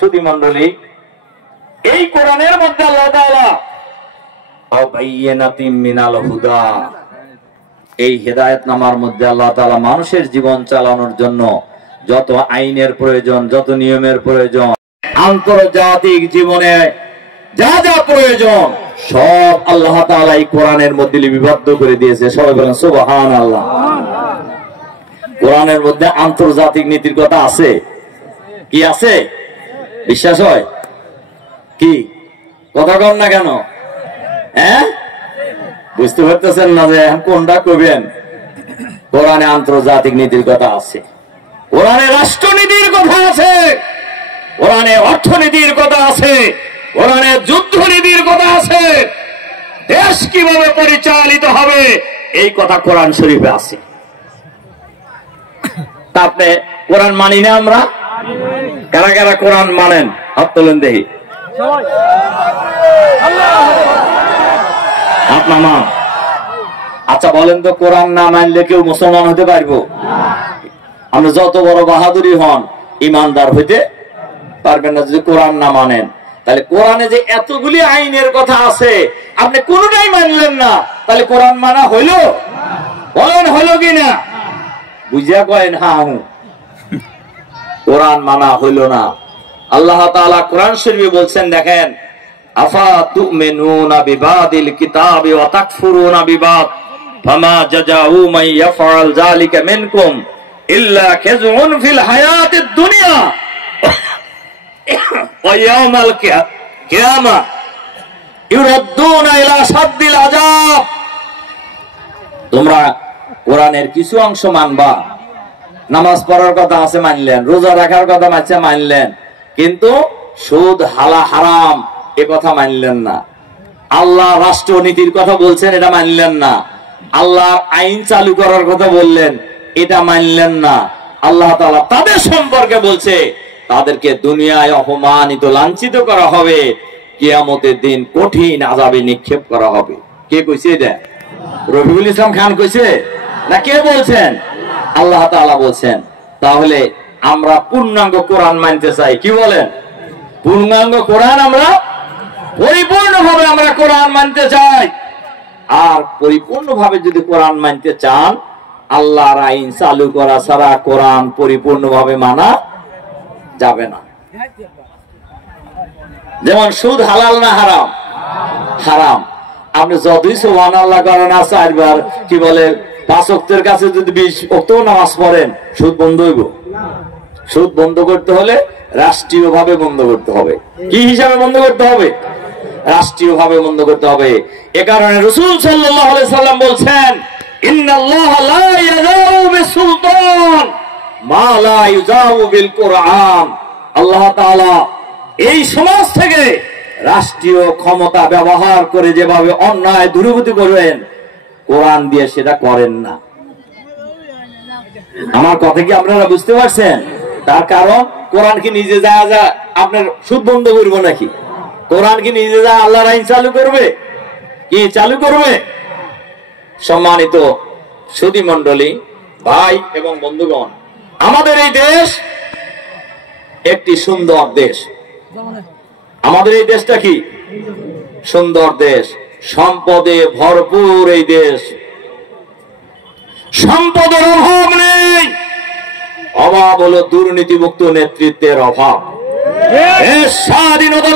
সুধী মণ্ডলী, এই কোরআনের মধ্যে আল্লাহ তাআলা মিনাল হুদা, এই হেদায়েতনামার মধ্যে আল্লাহ তাআলা মানুষের জীবন চালানোর জন্য যত আইনের প্রয়োজন, যত নিয়মের প্রয়োজন, আন্তর্জাতিক জীবনে যা যা প্রয়োজন সব আল্লাহ তাআলা এই কোরআনের মধ্যে লিপিবদ্ধ করে দিয়েছে। সবাই বলেন সুবহানাল্লাহ। কোরআনের মধ্যে আন্তর্জাতিক নীতির কথা আছে কি? আছে? বিশ্বাস হয় কি? কথা কন না কেন? হ্যাঁ, বুঝতে পারতেছেন না যে কোনটা কবেন? কোরআনে আন্তর্জাতিক নীতির কথা আছে, কোরআনে রাষ্ট্রনীতির কথা আছে, কোরআনে অর্থনীতির কথা আছে, কোরআনে যুদ্ধনীতির কথা আছে, দেশ কিভাবে পরিচালিত হবে এই কথা কোরআন শরীফে আছে। তা আপনি কোরআন মানি না? আমরা কারা কারা কোরআন মানেন? হাত তোলেন দেখি। আপনার নাম? আচ্ছা বলেন তো, কোরআন না মানলে কেউ মুসলমান হতে পারবো? আপনি যত বড় বাহাদুরি হন, ইমানদার হইতে পারবেন না যদি কোরআন না মানেন। তাহলে কোরআনে যে এতগুলি আইনের কথা আছে আপনি কোনটাই মানলেন না, তাহলে কোরআন মানা হইল? বলেন হইল কিনা? বুঝিয়া কয়েন হা হু, কোরআন মানা হইল না। আল্লাহ তাআলা কোরআন শরীফে বলছেন, দেখেন, আফা তুমিনুনা বিবাদিল কিতাবি ওয়া তাকফুরুনা বিবাদ ফামা জাযাউ মান ইয়াফআল যালিকা মিনকুম ইল্লা খিজউন ফিল হায়াতিদ দুনিয়া ওয়া ইয়াউমাল কিয়ামা ইউরাদ্দুনা ইলা শাদ্দিল আযাব। তোমরা কোরআনের কিছু অংশ মানবা, নামাজ পড়ার কথা আছে মানলেন, রোজা রাখার কথা আছে মানলেন, কিন্তু সুদ হালা হারাম এ কথা মানলেন না। আল্লাহ রাষ্ট্রনীতির কথা বলছেন, এটা মানলেন না। আল্লাহ আইন চালু করার কথা বললেন, এটা মানলেন না। আল্লাহ তাআলা তাদের সম্পর্কে বলছে, তাদেরকে দুনিয়ায় অপমানিত লাঞ্ছিত করা হবে, কিয়ামতের দিন কঠিন আযাবে নিক্ষেপ করা হবে। কে কইছে এটা? রফিকুল ইসলাম খান কইছে না কে বলছেন? আল্লাহ তাআলা বলছেন। তাহলে আমরা পূর্ণাঙ্গ কোরআন মানতে চাই, কি বলেন? পূর্ণাঙ্গ কোরআন আমরা পরিপূর্ণভাবে আমরা কোরআন মানতে চাই। আর পরিপূর্ণভাবে যদি কোরআন মানতে চান, আল্লাহর আইন চালু করা ছাড়া কোরআন পরিপূর্ণভাবে মানা যাবে না। যেমন সুদ হালাল না হারাম? হারাম। আপনি যতই সুবহানাল্লাহ করেন না, চারবার কি বলে 5 ওয়াক্তের কাছে যদি 20 ওয়াক্ত নামাজ পড়েন, সুদ বন্ধ হইব? সুদ বন্ধ করতে হলে রাষ্ট্রীয়ভাবে বন্ধ করতে হবে। কি হিসাবে বন্ধ করতে হবে? রাষ্ট্রীয়ভাবে বন্ধ করতে হবে। এ কারণে রাসূল সাল্লাল্লাহু আলাইহি সাল্লাম বলছেন, ইন্নাল্লাহা লা ইয়াযাউ বিসুলতান মা লা ইয়াযাউ বিল কুরআন। আল্লাহ তাআলা এই সমাজ থেকে রাষ্ট্রীয় ক্ষমতা ব্যবহার করে যেভাবে অন্যায় দূরীভূত করবেন, কোরআন দিয়ে সেটা করেন না। আমার কথা কি আপনারা বুঝতে পারছেন? তার কারণ কোরআন কি নিজে যা আপনার সুদ বন্ধ করবো নাকি? কোরআন কি নিজে যা আল্লাহর আইন চালু করবে? কি চালু করবে? সম্মানিত সুধী মণ্ডলী, ভাই এবং বন্ধুগণ, আমাদের এই দেশ একটি সুন্দর দেশ। আমাদের এই দেশটা কি সুন্দর দেশ, সম্পদে ভরপুর এই দেশ। সম্পদের অভাব নেই, অভাব হলো দুর্নীতিমুক্ত নেতৃত্বের অভাব। স্বাধীনতা